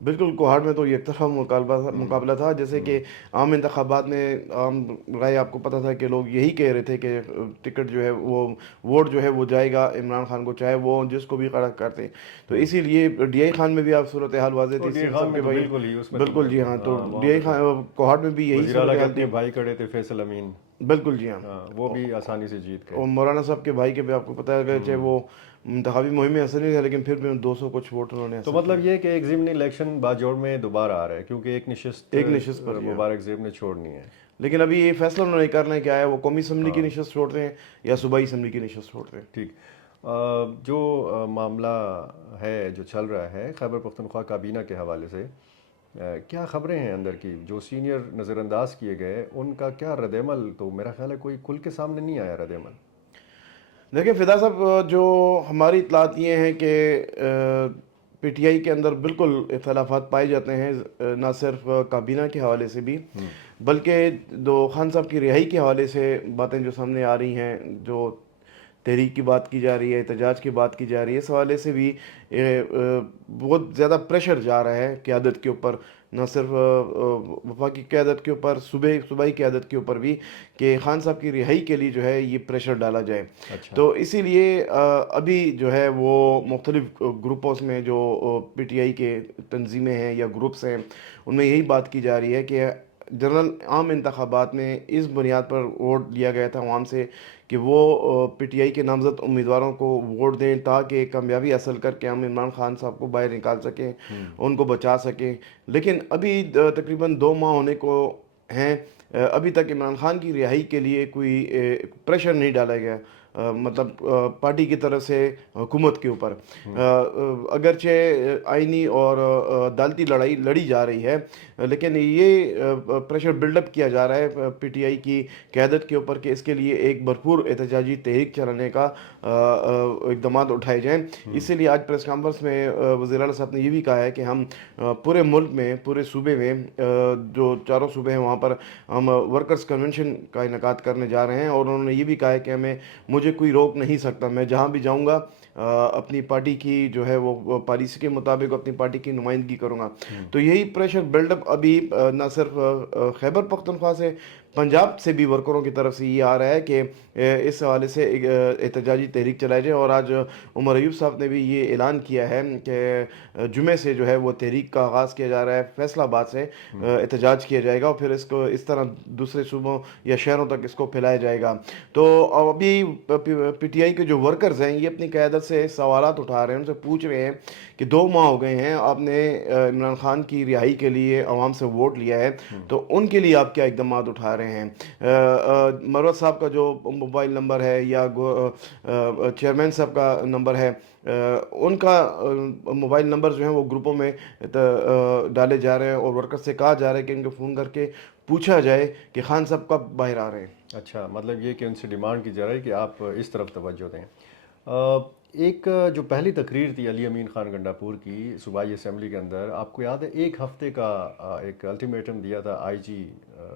بالکل کوہاٹ میں تو یک طرفہ مقابلہ تھا، جیسے کہ عام انتخابات میں عام رائے آپ کو پتہ تھا کہ لوگ یہی کہہ رہے تھے کہ ٹکٹ جو ہے وہ ووٹ جو ہے وہ جائے گا عمران خان کو، چاہے وہ جس کو بھی کھڑا کرتے. تو اسی لیے ڈی آئی خان میں بھی آپ صورتحال واضح تو تھی، D C A M Khan صاحب میں کے تو بھائی. بالکل ہی اس میں تو بالکل جی ہاں، تو وہاں ڈی پہ آئی تو خان کوہاٹ میں بھی یہی وزیر اعلیٰ کے صورتحال اپنے تھی. بھائی کھڑے تھے فیصل امین، بالکل جی ہاں. وہ بھی آسانی سے جیت گئے. اور مولانا صاحب کے بھائی کے بھی آپ کو پتہ ہے، چاہے وہ انتخابی مہم میں حاصل نہیں تھا لیکن پھر بھی 200 کچھ ووٹ انہوں نے تو حاصل کیا. مطلب یہ کہ ایک ضمنی الیکشن باجوڑ میں دوبارہ آ رہا ہے کیونکہ ایک نشست ایک نشست پر جی ہاں. مبارک زیب نے چھوڑنی ہے. لیکن ابھی یہ فیصلہ انہوں نے کرنا ہے کہ آیا وہ قومی اسمبلی کی نشست چھوڑتے ہیں یا صوبائی اسمبلی کی نشست چھوڑتے ہیں. ٹھیک. جو معاملہ ہے جو چل رہا ہے خیبر پختونخوا کابینہ کے حوالے سے، کیا خبریں ہیں اندر کی؟ جو سینئر نظر انداز کیے گئے ان کا کیا رد عمل؟ تو میرا خیال ہے کوئی کھل کے سامنے نہیں آیا رد عمل. دیکھیں فدا صاحب، جو ہماری اطلاعات یہ ہیں کہ پی ٹی آئی کے اندر بالکل اختلافات پائے جاتے ہیں، نہ صرف کابینہ کے حوالے سے بھی بلکہ دو خان صاحب کی رہائی کے حوالے سے باتیں جو سامنے آ رہی ہیں، جو تحریک کی بات کی جا رہی ہے، احتجاج کی بات کی جا رہی ہے، اس حوالے سے بھی بہت زیادہ پریشر جا رہا ہے قیادت کے اوپر، نہ صرف وفاقی قیادت کے اوپر، صوبائی قیادت کے اوپر بھی، کہ خان صاحب کی رہائی کے لیے جو ہے یہ پریشر ڈالا جائے. اچھا. تو اسی لیے ابھی جو ہے وہ مختلف گروپوں میں جو پی ٹی آئی کے تنظیمیں ہیں یا گروپس ہیں، ان میں یہی بات کی جا رہی ہے کہ جنرل عام انتخابات میں اس بنیاد پر ووٹ لیا گیا تھا عوام سے کہ وہ پی ٹی آئی کے نامزد امیدواروں کو ووٹ دیں تاکہ کامیابی حاصل کر کے ہم عمران خان صاحب کو باہر نکال سکیں، ان کو بچا سکیں. لیکن ابھی تقریباً 2 ماہ ہونے کو ہیں، ابھی تک عمران خان کی رہائی کے لیے کوئی پریشر نہیں ڈالا گیا، مطلب پارٹی کی طرف سے حکومت کے اوپر. اگرچہ آئینی اور عدالتی لڑائی لڑی جا رہی ہے، لیکن یہ پریشر بلڈ اپ کیا جا رہا ہے پی ٹی آئی کی قیادت کے اوپر کہ اس کے لیے ایک بھرپور احتجاجی تحریک چلانے کا اقدامات اٹھائے جائیں. اسی لیے آج پریس کانفرنس میں وزیر اعلیٰ صاحب نے یہ بھی کہا ہے کہ ہم پورے ملک میں، پورے صوبے میں، جو چاروں صوبے ہیں وہاں پر ہم ورکرز کنونشن کا انعقاد کرنے جا رہے ہیں، اور انہوں نے یہ بھی کہا ہے کہ مجھے کوئی روک نہیں سکتا، میں جہاں بھی جاؤں گا اپنی پارٹی کی جو ہے وہ پالیسی کے مطابق اپنی پارٹی کی نمائندگی کروں گا. تو یہی پریشر بلڈ اپ ابھی نہ صرف خیبر پختونخوا سے، پنجاب سے بھی ورکروں کی طرف سے یہ آ رہا ہے کہ اس حوالے سے ایک احتجاجی تحریک چلائی جائے. اور آج عمر ایوب صاحب نے بھی یہ اعلان کیا ہے کہ جمعے سے جو ہے وہ تحریک کا آغاز کیا جا رہا ہے، فیصل آباد سے احتجاج کیا جائے گا اور پھر اس کو اس طرح دوسرے صوبوں یا شہروں تک اس کو پھیلایا جائے گا. تو ابھی پی ٹی آئی کے جو ورکرز ہیں یہ اپنی قیادت سے سوالات اٹھا رہے ہیں، ان سے پوچھ رہے ہیں کہ 2 ماہ ہو گئے ہیں، آپ نے عمران خان کی رہائی کے لیے عوام سے ووٹ لیا ہے، تو ان کے لیے آپ کیا اقدامات اٹھا رہے ہیں. مروت صاحب کا جو موبائل نمبر ہے یا چیئرمین صاحب کا نمبر ہے، ان کا موبائل نمبر جو ہیں وہ گروپوں میں ڈالے جا رہے ہیں اور ورکر سے کہا جا رہا ہے کہ ان کو فون کر کے پوچھا جائے کہ خان صاحب کب باہر آ رہے ہیں. اچھا، مطلب یہ کہ ان سے ڈیمانڈ کی جا رہی ہے کہ آپ اس طرف توجہ دیں. ایک جو پہلی تقریر تھی علی امین خان گنڈا پور کی صوبائی اسمبلی کے اندر، آپ کو یاد ہے 1 ہفتے کا ایک الٹیمیٹم دیا تھا آئی جی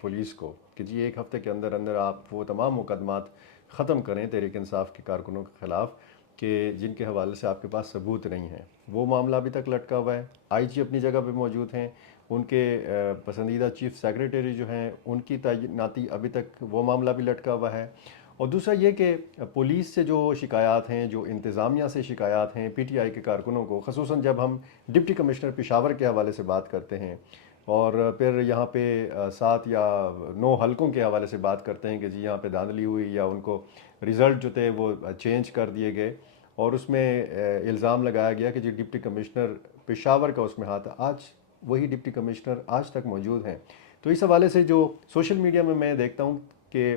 پولیس کو کہ جی 1 ہفتے کے اندر اندر آپ وہ تمام مقدمات ختم کریں تحریک انصاف کے کارکنوں کے خلاف کہ جن کے حوالے سے آپ کے پاس ثبوت نہیں ہیں. وہ معاملہ ابھی تک لٹکا ہوا ہے. آئی جی اپنی جگہ پہ موجود ہیں، ان کے پسندیدہ چیف سیکریٹری جو ہیں ان کی تعیناتی ابھی تک وہ معاملہ بھی لٹکا ہوا ہے. اور دوسرا یہ کہ پولیس سے جو شکایات ہیں، جو انتظامیہ سے شکایات ہیں پی ٹی آئی کے کارکنوں کو، خصوصاً جب ہم ڈپٹی کمشنر پشاور کے حوالے سے بات کرتے ہیں اور پھر یہاں پہ 7 یا 9 حلقوں کے حوالے سے بات کرتے ہیں کہ جی یہاں پہ دھاندلی ہوئی یا ان کو رزلٹ جو تھے وہ چینج کر دیے گئے، اور اس میں الزام لگایا گیا کہ جی ڈپٹی کمشنر پشاور کا اس میں ہاتھ ہے. آج وہی ڈپٹی کمشنر آج تک موجود ہیں. تو اس حوالے سے جو سوشل میڈیا میں دیکھتا ہوں کہ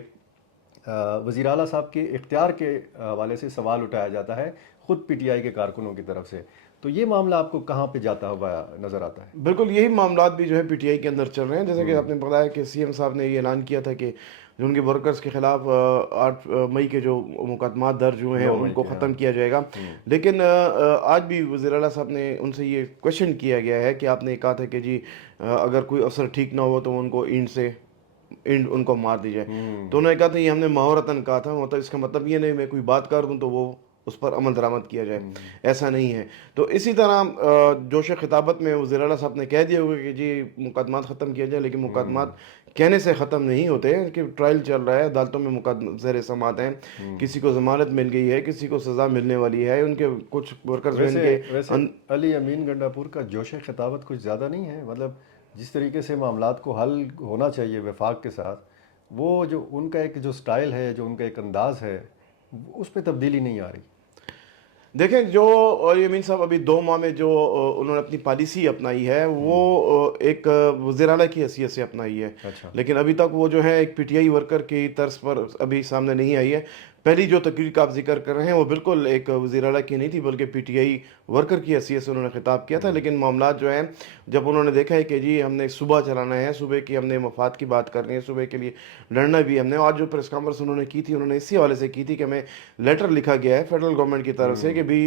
وزیر اعلیٰ صاحب کے اختیار کے حوالے سے سوال اٹھایا جاتا ہے خود پی ٹی آئی کے کارکنوں کی طرف سے. تو یہ معاملہ آپ کو کہاں پہ جاتا ہوا نظر آتا ہے؟ بالکل یہی معاملات بھی جو ہے پی ٹی آئی کے اندر چل رہے ہیں. جیسا کہ آپ نے بتایا کہ سی ایم صاحب نے یہ اعلان کیا تھا کہ جو ان کے ورکرز کے خلاف 8 مئی کے جو مقدمات درج ہوئے ہیں 9 ان مئی کو کے، ختم کیا جائے گا. لیکن آج بھی وزیر اعلیٰ صاحب نے ان سے یہ کویشچن کیا گیا ہے کہ آپ نے کہا تھا کہ جی اگر کوئی افسر ٹھیک نہ ہو تو ان کو اینڈ ان کو مار دی جائے. تو انہوں نے کہا تھا یہ ہم نے مہورتن کہا تھا، مطلب اس کا مطلب یہ نہیں میں کوئی بات کر دوں تو وہ اس پر عمل درآمد کیا جائے، ایسا نہیں ہے۔ تو اسی طرح جوش خطابت میں وزیر اعلیٰ صاحب نے کہہ دیا ہوگا کہ جی مقدمات ختم کیا جائے، لیکن مقدمات کہنے سے ختم نہیں ہوتے ہیں کہ ٹرائل چل رہا ہے، عدالتوں میں مقدمے زیر سماعت ہیں، کسی کو ضمانت مل گئی ہے، کسی کو سزا ملنے والی ہے، ان کے کچھ ورکرز میں ان کے ویسے علی امین گنڈا پور کا جوش خطابت کچھ زیادہ نہیں ہے؟ مطلب جس طریقے سے معاملات کو حل ہونا چاہیے وفاق کے ساتھ، وہ جو ان کا ایک جو سٹائل ہے، جو ان کا ایک انداز ہے، اس پہ تبدیلی نہیں آ رہی۔ دیکھیں جو علی امین صاحب ابھی 2 ماہ میں جو انہوں نے اپنی پالیسی اپنائی ہے وہ ایک وزیر اعلیٰ کی حیثیت سے اپنائی ہے، اچھا، لیکن ابھی تک وہ جو ہے ایک پی ٹی آئی ورکر کی طرز پر ابھی سامنے نہیں آئی ہے۔ پہلی جو تقریر کا آپ ذکر کر رہے ہیں وہ بالکل ایک وزیر اعلیٰ کی نہیں تھی، بلکہ پی ٹی آئی ورکر کی حیثیت سے انہوں نے خطاب کیا تھا، لیکن معاملات جو ہیں جب انہوں نے دیکھا ہے کہ جی ہم نے صبح چلانا ہے، صبح کی ہم نے مفاد کی بات کرنی ہے، صبح کے لیے لڑنا بھی ہم نے، آج جو پریس کانفرنس انہوں نے کی تھی انہوں نے اسی حوالے سے کی تھی کہ ہمیں لیٹر لکھا گیا ہے فیڈرل گورنمنٹ کی طرف سے کہ بھی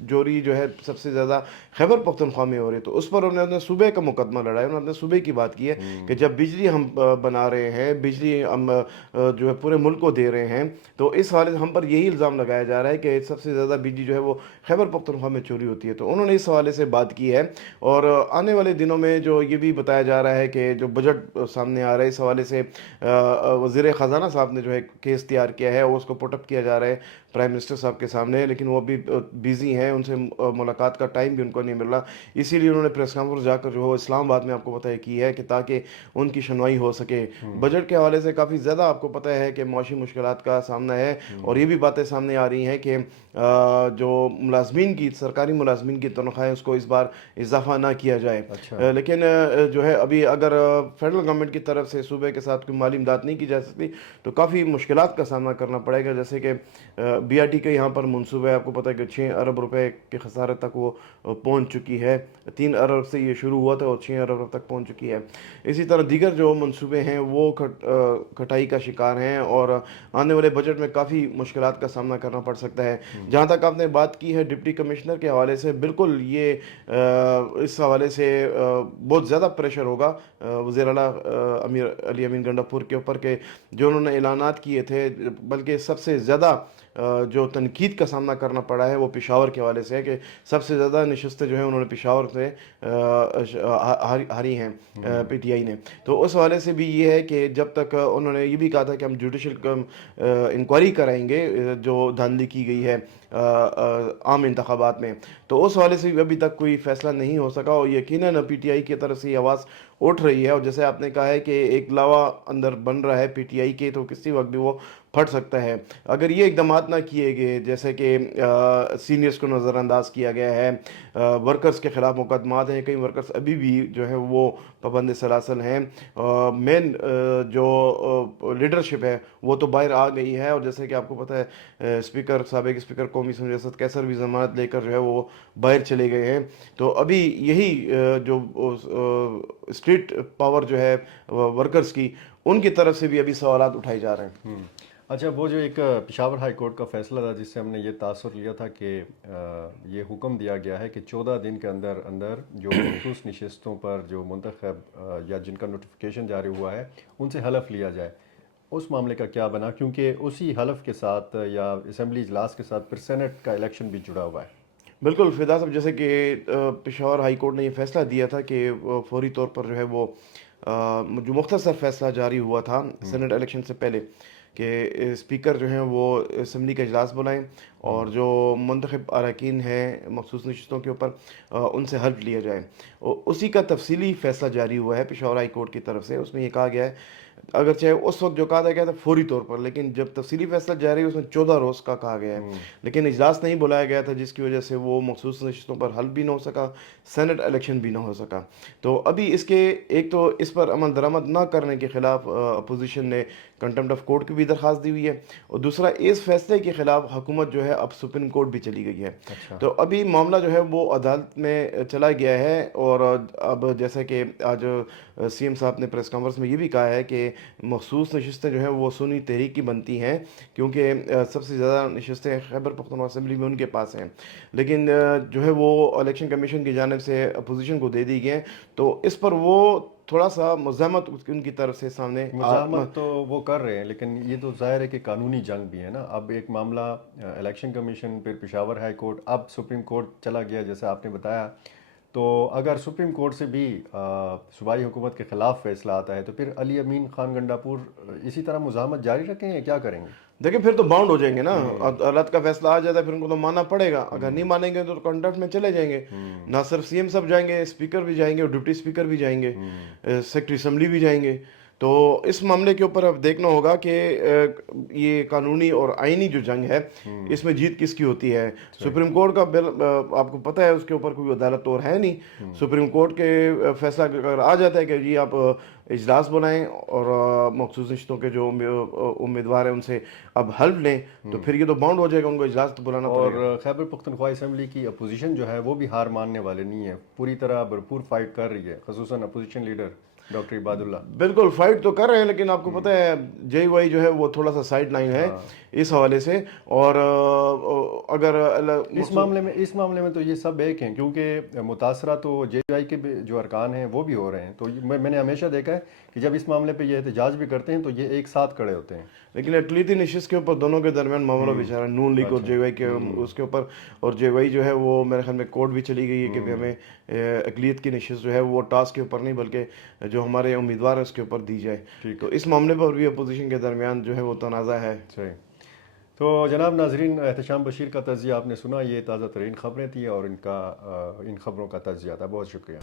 جوری جو ہے سب سے زیادہ خیبر پختونخوا میں ہو رہی ہے، تو اس پر انہوں نے صوبے کا مقدمہ لڑا ہے، انہوں نے صوبے کی بات کی ہے کہ جب بجلی ہم بنا رہے ہیں، بجلی ہم جو ہے پورے ملک کو دے رہے ہیں، تو اس حوالے سے ہم پر یہی الزام لگایا جا رہا ہے کہ سب سے زیادہ بجلی جو ہے وہ خیبر پختونخوا میں چوری ہوتی ہے، تو انہوں نے اس حوالے سے بات کی ہے۔ اور آنے والے دنوں میں جو یہ بھی بتایا جا رہا ہے کہ جو بجٹ سامنے آ رہا ہے اس حوالے سے وزیر خزانہ صاحب نے جو ہے کیس تیار کیا ہے اور اس کو پٹ اپ کیا جا رہا ہے پرائم منسٹر صاحب کے سامنے، لیکن وہ بھی بیزی ہیں، ان سے ملاقات کا ٹائم بھی ان کو نہیں مل رہا، اسی لیے انہوں نے پریس کانفرنس جا کر جو ہے اسلام آباد میں آپ کو پتہ ہے کی ہے کہ تاکہ ان کی سنوائی ہو سکے۔ بجٹ کے حوالے سے کافی زیادہ آپ کو پتہ ہے کہ معاشی مشکلات کا سامنا ہے، اور یہ بھی باتیں سامنے آ رہی ہیں کہ جو ملازمین کی سرکاری ملازمین کی تنخواہیں اس کو اس بار اضافہ نہ کیا جائے، اچھا، لیکن جو ہے ابھی اگر فیڈرل گورنمنٹ کی طرف سے صوبے کے ساتھ کوئی مالی امداد نہیں کی جا سکتی تو کافی مشکلات کا سامنا کرنا پڑے گا، جیسے کہ بی آر ٹی کا یہاں پر منصوبہ ہے، آپ کو پتہ ہے کہ 6 ارب روپے کے خسارت تک وہ پہنچ چکی ہے، 3 ارب سے یہ شروع ہوا تھا اور 6 ارب تک پہنچ چکی ہے۔ اسی طرح دیگر جو منصوبے ہیں وہ کٹائی کا شکار ہیں اور آنے والے بجٹ میں کافی مشکلات کا سامنا کرنا پڑ سکتا ہے۔ جہاں تک آپ نے بات کی ہے ڈپٹی کمشنر کے حوالے سے، بالکل یہ اس حوالے سے بہت زیادہ پریشر ہوگا وزیر اعلیٰ امیر علی امین گنڈا پور کے اوپر کہ جو انہوں نے اعلانات کیے تھے، بلکہ سب سے زیادہ جو تنقید کا سامنا کرنا پڑا ہے وہ پشاور کے حوالے سے ہے کہ سب سے زیادہ نشستیں جو ہیں انہوں نے پشاور سے ہاری ہیں پی ٹی آئی نے، تو اس حوالے سے بھی یہ ہے کہ جب تک انہوں نے یہ بھی کہا تھا کہ ہم جوڈیشل انکوائری کرائیں گے جو دھاندلی کی گئی ہے عام انتخابات میں، تو اس حوالے سے بھی ابھی تک کوئی فیصلہ نہیں ہو سکا، اور یقیناً پی ٹی آئی کی طرف سے یہ آواز اٹھ رہی ہے، اور جیسے آپ نے کہا ہے کہ ایک لاوا اندر بن رہا ہے پی ٹی آئی کے، تو کسی وقت بھی وہ پھٹ سکتا ہے اگر یہ اقدامات نہ کیے گئے، جیسے کہ سینئرز کو نظر انداز کیا گیا ہے، ورکرز کے خلاف مقدمات ہیں، کئی ورکرز ابھی بھی جو ہے وہ پابند سلاسل ہیں، مین جو لیڈرشپ ہے وہ تو باہر آ گئی ہے، اور جیسے کہ آپ کو پتہ ہے اسپیکر سابق اسپیکر قومی اسمبلی اسد کیسر بھی ضمانت لے کر جو ہے وہ باہر چلے گئے ہیں، تو ابھی یہی جو اسٹریٹ پاور جو ہے ورکرز کی، ان کی طرف سے بھی ابھی سوالات اٹھائے جا رہے ہیں۔ اچھا، وہ جو ایک پشاور ہائی کورٹ کا فیصلہ تھا جس سے ہم نے یہ تاثر لیا تھا کہ یہ حکم دیا گیا ہے کہ 14 دن کے اندر اندر جو مخصوص نشستوں پر جو منتخب یا جن کا نوٹیفیکیشن جاری ہوا ہے ان سے حلف لیا جائے، اس معاملے کا کیا بنا؟ کیونکہ اسی حلف کے ساتھ یا اسمبلی اجلاس کے ساتھ پھر سینٹ کا الیکشن بھی جڑا ہوا ہے۔ بالکل فدا صاحب، جیسے کہ پشاور ہائی کورٹ نے یہ فیصلہ دیا تھا کہ فوری طور پر جو ہے وہ جو مختصر فیصلہ جاری ہوا تھا سینٹ الیکشن سے پہلے کہ اسپیکر جو ہیں وہ اسمبلی کا اجلاس بلائیں اور جو منتخب اراکین ہیں مخصوص نشستوں کے اوپر ان سے حلف لیا جائے، اسی کا تفصیلی فیصلہ جاری ہوا ہے پشاور ہائی کورٹ کی طرف سے۔ اس میں یہ کہا گیا ہے، اگرچہ اس وقت جو کہا گیا تھا فوری طور پر، لیکن جب تفصیلی فیصلہ جاری ہے اس میں 14 روز کا کہا گیا ہے، لیکن اجلاس نہیں بلایا گیا تھا جس کی وجہ سے وہ مخصوص نشستوں پر حل بھی نہ ہو سکا، سینٹ الیکشن بھی نہ ہو سکا۔ تو ابھی اس کے ایک تو اس پر عمل درآمد نہ کرنے کے خلاف اپوزیشن نے کنٹمپٹ آف کورٹ کی بھی درخواست دی ہوئی ہے، اور دوسرا اس فیصلے کے خلاف حکومت جو ہے اب سپریم کورٹ بھی چلی گئی ہے، تو ابھی معاملہ جو ہے وہ عدالت میں چلا گیا ہے، اور اب جیسا کہ آج سی ایم صاحب نے پریس کانفرنس میں یہ بھی کہا ہے کہ مخصوص نشستیں جو ہیں وہ سنی تحریک کی بنتی ہیں، کیونکہ سب سے زیادہ نشستیں خیبر پختونخوا اسمبلی میں ان کے پاس ہیں، لیکن جو ہے وہ الیکشن کمیشن کی جانب سے اپوزیشن کو دے دی گئی ہیں، تو اس پر وہ تھوڑا سا مزاحمت ان کی طرف سے سامنے مزاحمت تو وہ کر رہے ہیں، لیکن یہ تو ظاہر ہے کہ قانونی جنگ بھی ہے نا. اب ایک معاملہ الیکشن کمیشن، پھر پشاور ہائی کورٹ، اب سپریم کورٹ چلا گیا جیسے آپ نے بتایا. تو اگر سپریم کورٹ سے بھی صوبائی حکومت کے خلاف فیصلہ آتا ہے تو پھر علی امین خان گنڈا پور اسی طرح مزاحمت جاری رکھیں گے، کیا کریں گے؟ دیکھیں پھر تو باؤنڈ ہو جائیں گے نا. عدالت کا فیصلہ آ جاتا ہے پھر ان کو تو ماننا پڑے گا. اگر نہیں مانیں گے تو کنٹیمپٹ میں چلے جائیں گے. نہ صرف سی ایم صاحب جائیں گے، اسپیکر بھی جائیں گے اور ڈپٹی اسپیکر بھی جائیں گے، سیکرٹری اسمبلی بھی جائیں گے. تو اس معاملے کے اوپر اب دیکھنا ہوگا کہ یہ قانونی اور آئینی جو جنگ ہے اس میں جیت کس کی ہوتی ہے. سپریم کورٹ کا بل آپ کو پتہ ہے اس کے اوپر کوئی عدالت اور ہے نہیں. سپریم کورٹ کے فیصلہ اگر آ جاتا ہے کہ جی آپ اجلاس بنائیں اور مخصوص رشتوں کے جو امیدوار ہیں ان سے اب حلف لیں، تو پھر یہ تو باؤنڈ ہو جائے گا، ان کو اجلاس تو بلانا پڑے گا. اور خیبر پختونخوا اسمبلی کی اپوزیشن جو ہے وہ بھی ہار ماننے والے نہیں ہے، پوری طرح بھرپور فائٹ کر رہی ہے، خصوصاً اپوزیشن لیڈر ڈاکٹر عباد اللہ. بالکل فائٹ تو کر رہے ہیں، لیکن آپ کو پتہ ہے جے وائی جو ہے وہ تھوڑا سا سائڈ لائن ہے اس حوالے سے. اور اگر اس معاملے میں تو یہ سب ایک ہیں، کیونکہ متاثرہ تو جے آئی کے جو ارکان ہیں وہ بھی ہو رہے ہیں. تو میں نے ہمیشہ دیکھا ہے کہ جب اس معاملے پہ یہ احتجاج بھی کرتے ہیں تو یہ ایک ساتھ کھڑے ہوتے ہیں. لیکن اقلیتی نشست کے اوپر دونوں کے درمیان معاملہ بیچارہ نون لیگ اور جے وائی کے اس کے اوپر، اور جے وائی جو ہے وہ میرے خیال میں کورٹ بھی چلی گئی ہے کہ ہمیں اقلیت کی نشست جو ہے وہ ٹاسک کے اوپر نہیں بلکہ جو ہمارے امیدوار ہیں اس کے اوپر دی جائے. تو اس معاملے پر بھی اپوزیشن کے درمیان جو ہے وہ تنازع ہے. صحیح. تو جناب ناظرین، احتشام بشیر کا تجزیہ آپ نے سنا، یہ تازہ ترین خبریں تھیں اور ان خبروں کا تجزیہ تھا. بہت شکریہ.